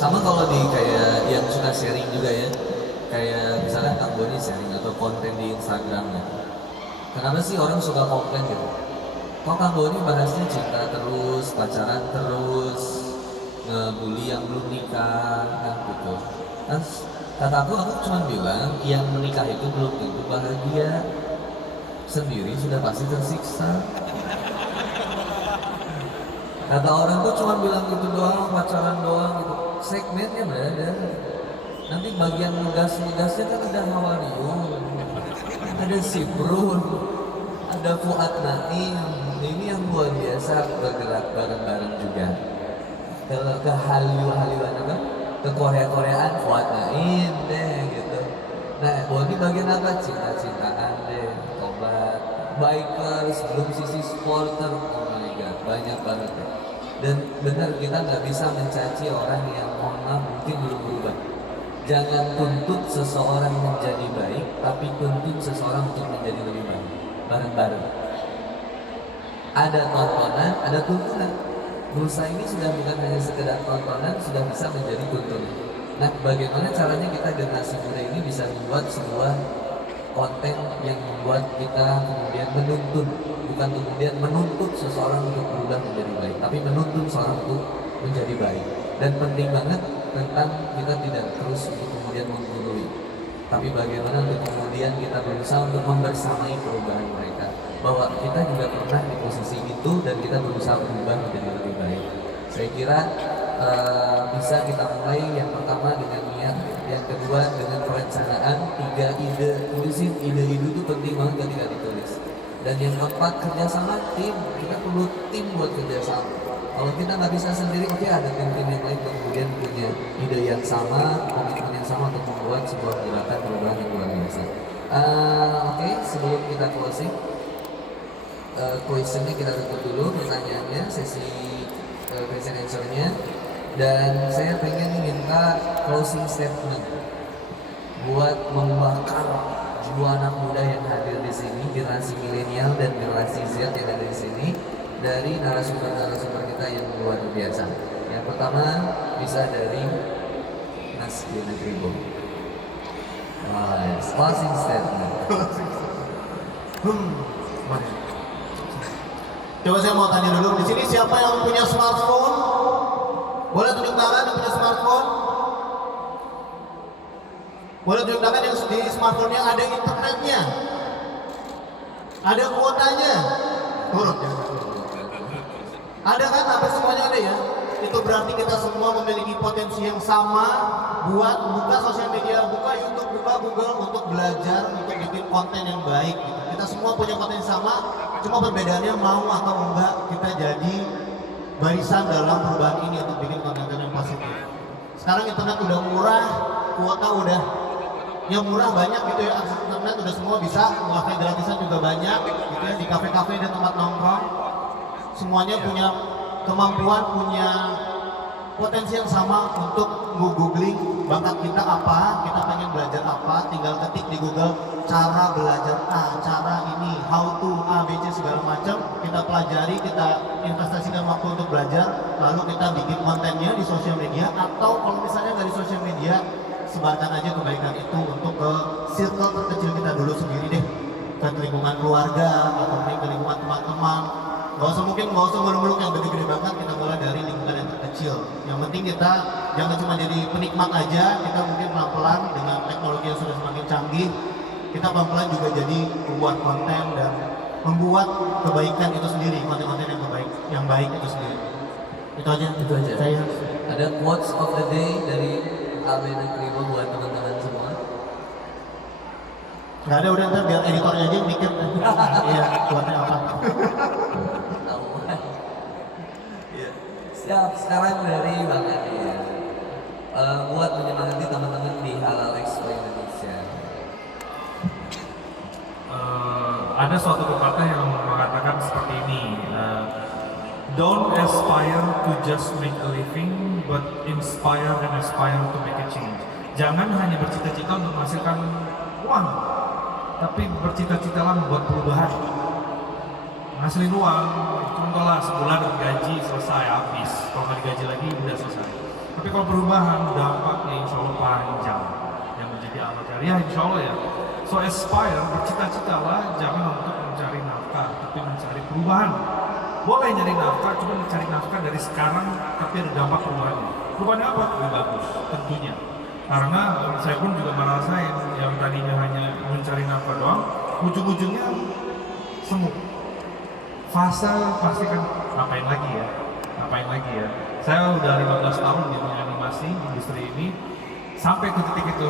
Sama kalau di kayak yang suka sharing juga ya, kayak misalnya Kang Boni sharing atau konten di Instagramnya. Kenapa sih orang suka komplain gitu? Kok Kang Boni bahasnya cinta terus, pacaran terus, ngebully yang belum nikah, kan gitu. Kan kata aku cuma bilang yang menikah itu belum tentu bahagia, sendiri sudah pasti tersiksa. Kata orang tuh cuma bilang gitu doang, pacaran doang gitu. Segmennya beda. Nanti bagian ngegas-ngegasnya kan ada Hawarium, ada Sibrun, ada Fuad Naim. Ini yang luar biasa bergerak bareng-bareng juga. Kalau ke Hallyu-Hallyuan apa? Ke Korea-Koreaan Fuad Naim deh gitu. Nah, Boni bagian apa? Cinta-cintaan deh, tobat. Bikers, belum sisi supporter, oh my god, banyak banget deh. Dan benar kita nggak bisa mencaci orang yang mohon maaf mungkin belum berubah. Jangan tuntut seseorang menjadi baik, tapi tuntut seseorang untuk menjadi lebih baik. Bareng-bareng. Ada tontonan, ada tuntunan. Nusa ini sudah bukan hanya sekedar tontonan, sudah bisa menjadi tuntunan. Nah, bagaimana caranya kita generasi muda ini bisa membuat sebuah konten yang membuat kita kemudian menuntun, bukan kemudian menuntut seseorang untuk berubah menjadi baik, tapi menuntun seseorang untuk menjadi baik. Dan penting banget tentang kita tidak terus untuk kemudian menggurui, tapi bagaimana untuk kemudian kita berusaha untuk membersamai perubahan mereka, bahwa kita juga pernah di posisi itu dan kita berusaha berubah menjadi lebih baik. Saya kira bisa kita mulai yang pertama dengan niat, yang kedua dengan perencanaan, 3 ide, tulisin ide-ide itu penting banget ketika ditulis. Dan yang keempat kerjasama tim, kita perlu tim buat kerjasama. Kalau kita nggak bisa sendiri, oke ada tim-tim yang lain kemudian punya ide yang sama, komitmen yang sama untuk membuat sebuah gerakan perubahan yang luar biasa. Oke, sebelum kita closing, questionnya kita tutup dulu pertanyaannya, sesi question answer-nya. Dan saya pengen minta closing statement buat membakar jiwa anak muda yang hadir di sini, generasi milenial dan generasi Z yang ada di sini, dari narasumber-narasumber kita yang luar biasa. Yang pertama bisa dari Mas Dina Tribo. Closing statement. Coba saya mau tanya dulu di sini siapa yang punya smartphone? Boleh tunjuk tangan yang punya smartphone? Boleh tunjuk tangan yang di smartphone-nya ada internetnya? Ada kuotanya? Turun. Ada kan? Apa semuanya ada ya? Itu berarti kita semua memiliki potensi yang sama buat buka sosial media, buka YouTube, buka Google untuk belajar, untuk bikin konten yang baik gitu. Kita semua punya potensi sama, cuma perbedaannya mau atau enggak kita jadi barisan dalam perubahan ini untuk bikin konten-konten yang positif. Sekarang internet udah murah, kuota udah yang murah banyak gitu ya, akses internet udah semua bisa, wifi gratisan juga banyak gitu ya, di kafe-kafe dan tempat nongkrong. Semuanya punya kemampuan, punya potensi yang sama untuk googling bakat kita apa, kita pengen belajar apa, tinggal ketik di Google cara belajar A, cara ini, how to A, B, C segala macam, kita pelajari, kita investasikan waktu untuk belajar, lalu kita bikin kontennya di sosial media, atau kalau misalnya dari sosial media, sebarkan aja kebaikan itu untuk ke circle terkecil kita dulu sendiri deh, ke lingkungan keluarga atau ke lingkungan teman-teman. Gak usah muluk-muluk yang gede-gede banget, kita mulai dari lingkungan yang terkecil. Yang penting kita jangan cuma jadi penikmat aja, kita mungkin pelan-pelan dengan teknologi yang sudah semakin canggih, kita pelan-pelan juga jadi membuat konten dan membuat kebaikan itu sendiri, konten-konten yang baik itu sendiri. Itu aja. Saya. Ada quotes of the day dari Alvin Kribo buat teman-teman semua. Nggak ada, udah ntar biar editornya aja yang mikir. Iya, buatnya apa? Siap, sekarang dari Bang Adi ya. Buat menyemangati teman-teman di Halal Expo Indonesia. Ada suatu pepatah yang mengatakan seperti ini, don't aspire to just make a living, but inspire and aspire to make a change. Jangan hanya bercita-cita untuk menghasilkan uang, tapi bercita-citalah membuat perubahan. Ngasilin uang, contohlah sebulan gaji selesai habis, kalau nggak digaji lagi udah selesai. Tapi kalau perubahan dampaknya insya Allah panjang, yang menjadi amal jariah insya Allah ya. So aspire, bercita-citalah jangan untuk mencari nafkah, tapi mencari perubahan. Boleh nyari nafkah, cuma mencari nafkah dari sekarang, tapi ada dampak perubahannya. Perubahannya apa? Lebih bagus, tentunya. Karena saya pun juga merasain yang tadinya hanya mencari nafkah doang, ujung-ujungnya semu. Fase pasti kan ngapain lagi ya. Saya udah 15 tahun di dunia animasi, industri ini. Sampai ke titik itu,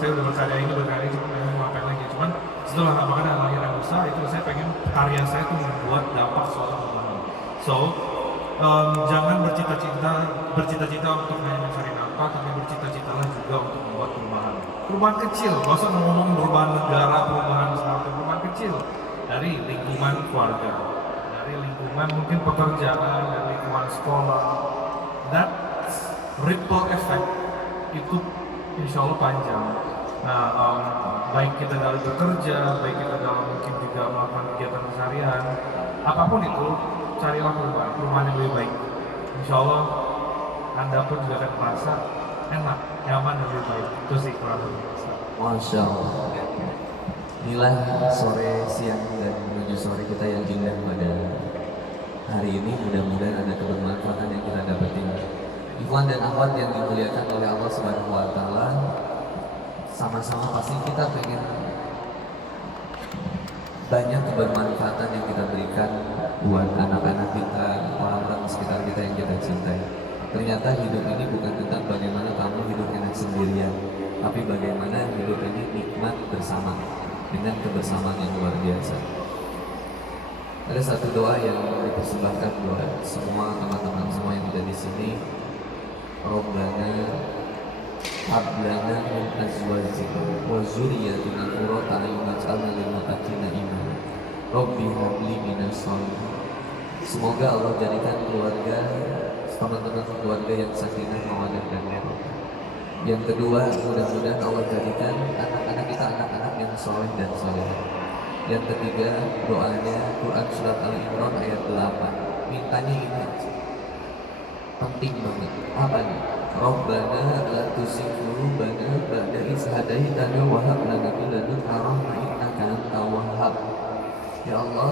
saya udah berkarya ini, cuma mau ngapain lagi. Cuman setelah ada lahir Anusa, itu saya pengen karya saya tuh membuat dampak suatu perubahan. So, jangan bercita-cita untuk hanya mencari nafkah, tapi bercita-citalah juga untuk membuat perubahan. Perubahan kecil, gak usah ngomong perubahan negara, perubahan seperti perubahan kecil. Dari lingkungan keluarga, dari lingkungan mungkin pekerjaan, dari lingkungan sekolah. That ripple effect itu insya Allah panjang. Nah, baik kita dalam bekerja, baik kita dalam mungkin juga melakukan kegiatan keseharian, apapun itu, carilah perubahan yang lebih baik. Insya Allah, Anda pun juga akan merasa enak, nyaman, dan lebih baik. Itu sih kurang lebih. Masya Allah. Inilah sore, siang, dan menuju sore kita yang indah pada hari ini. Mudah-mudahan ada kebermanfaatan yang kita dapetin. Ikhwan dan akhwat yang dimuliakan oleh Allah Subhanahu wa Ta'ala, sama-sama pasti kita pengen banyak kebermanfaatan yang kita berikan buat anak-anak kita, orang-orang di sekitar kita yang kita cintai. Ternyata hidup ini bukan tentang bagaimana kamu hidup enak sendirian, tapi bagaimana hidup ini nikmat bersama dengan kebersamaan yang luar biasa. Ada satu doa yang dipersembahkan buat semua teman-teman semua yang ada di sini. Rabbana hablana min azwajina wa dzurriyyatina qurrata a'yun waj'alna lil muttaqina imama. Rabbi habli minas sholihin. Semoga Allah jadikan keluarga, teman-teman keluarga yang sakinah, mawaddah dan warahmah. Yang kedua, mudah-mudahan Allah jadikan anak-anak kita anak-anak yang soleh dan solehah. Yang ketiga, doanya Quran surat Al-Imran ayat 8. Mintanya ini aja. Penting banget. Apa nih? Rabbana la tuzigh qulubana ba'da idh hadaitana wa hab lana min ladunka rahmah innaka antal wahhab. Ya Allah,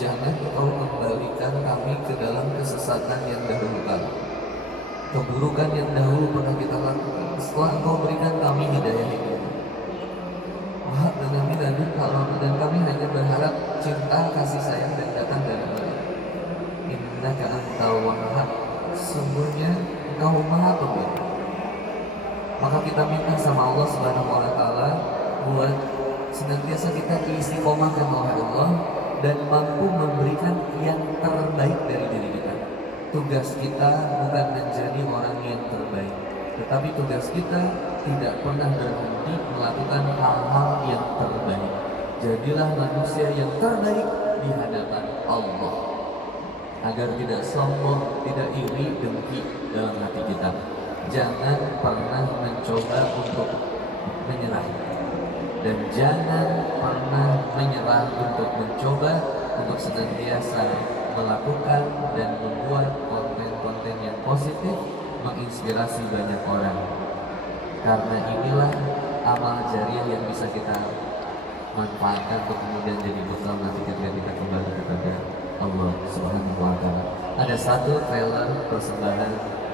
jangan Engkau kembalikan kami ke dalam kesesatan yang dahulu kala, keburukan yang dahulu pernah kita lakukan. Setelah Engkau berikan kami hidayah ini, wahab lana min ladunka rahmah, dan kami hanya berharap cinta, kasih sayang dan datang dari Allah. Innaka antal wahhab, sesungguhnya Engkau Maha Pemberi. Maka kita minta sama Allah Subhanahu wa Ta'ala buat senantiasa kita diistiqomahkan oleh Allah dan mampu memberikan yang terbaik dari diri kita. Tugas kita bukan menjadi orang yang terbaik, tetapi tugas kita tidak pernah berhenti melakukan hal-hal yang terbaik. Jadilah manusia yang terbaik di hadapan Allah, agar tidak sombong, tidak iri, dengki dalam hati kita. Jangan pernah mencoba untuk menyerah, dan jangan pernah menyerah untuk mencoba untuk senantiasa melakukan dan membuat konten-konten yang positif, menginspirasi banyak orang. Karena inilah amal jariah yang bisa kita manfaatkan untuk kemudian jadi bekal nanti ketika kita kembali kepada Allah Subhanahu wa Ta'ala. Ada satu trailer persembahan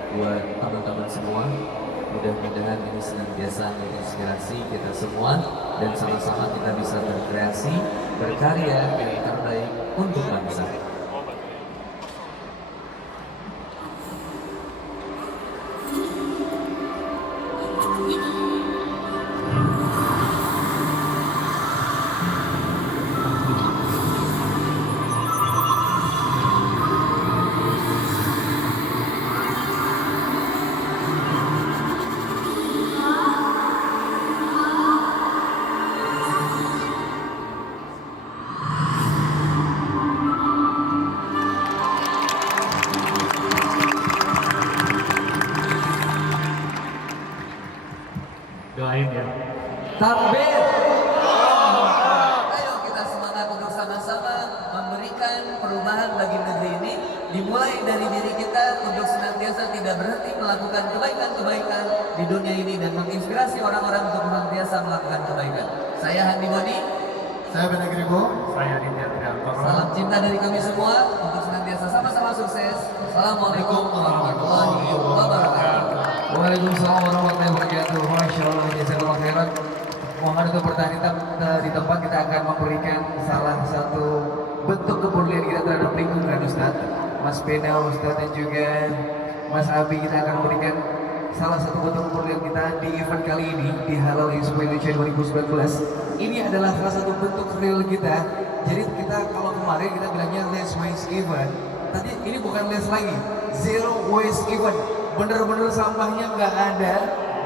buat teman-teman semua. Mudah-mudahan ini senantiasa menginspirasi kita semua dan sama-sama kita bisa berkreasi, berkarya yang terbaik untuk bangsa. Doain ya. Takbir! Ayo kita semangat untuk sama-sama memberikan perubahan bagi negeri ini, dimulai dari diri kita. kita untuk senantiasa tidak berhenti melakukan kebaikan-kebaikan di dunia ini dan menginspirasi orang-orang untuk senantiasa melakukan kebaikan. Saya Handi Bodi, Saya Benek Ribo. Saya Ditya Triantoro. salam cinta dari kami semua untuk senantiasa sama-sama sukses. Assalamualaikum warahmatullahi wabarakatuh. Waalaikumsalam warahmatullahi wabarakatuh. Masya Allah, jazakallah khairan. Mohon untuk bertahan di tempat, kita akan memberikan salah satu bentuk kepedulian kita terhadap lingkungan, Ustaz. Mas Pena, Ustaz, dan juga Mas Abi, kita akan memberikan salah satu bentuk kepedulian kita di event kali ini di Halal Expo Indonesia 2019. Ini adalah salah satu bentuk real kita. Jadi kita kalau kemarin kita bilangnya less waste event, tadi ini bukan less lagi, zero waste event. Bener-bener sampahnya nggak ada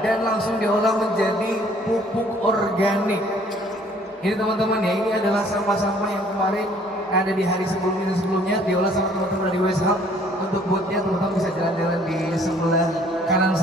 dan langsung diolah menjadi pupuk organik. Ini teman-teman ya, ini adalah sampah-sampah yang kemarin ada di hari sebelumnya diolah sama teman-teman dari West Hub. Untuk buatnya teman-teman bisa jalan-jalan di sebelah kanan